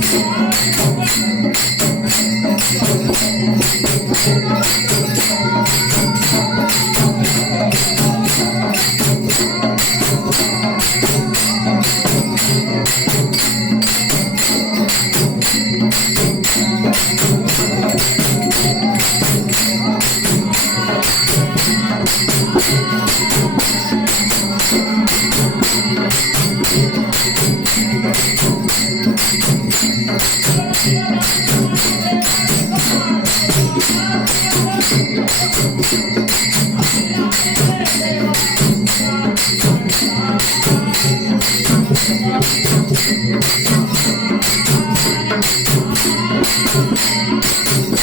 Thank you.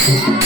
Thank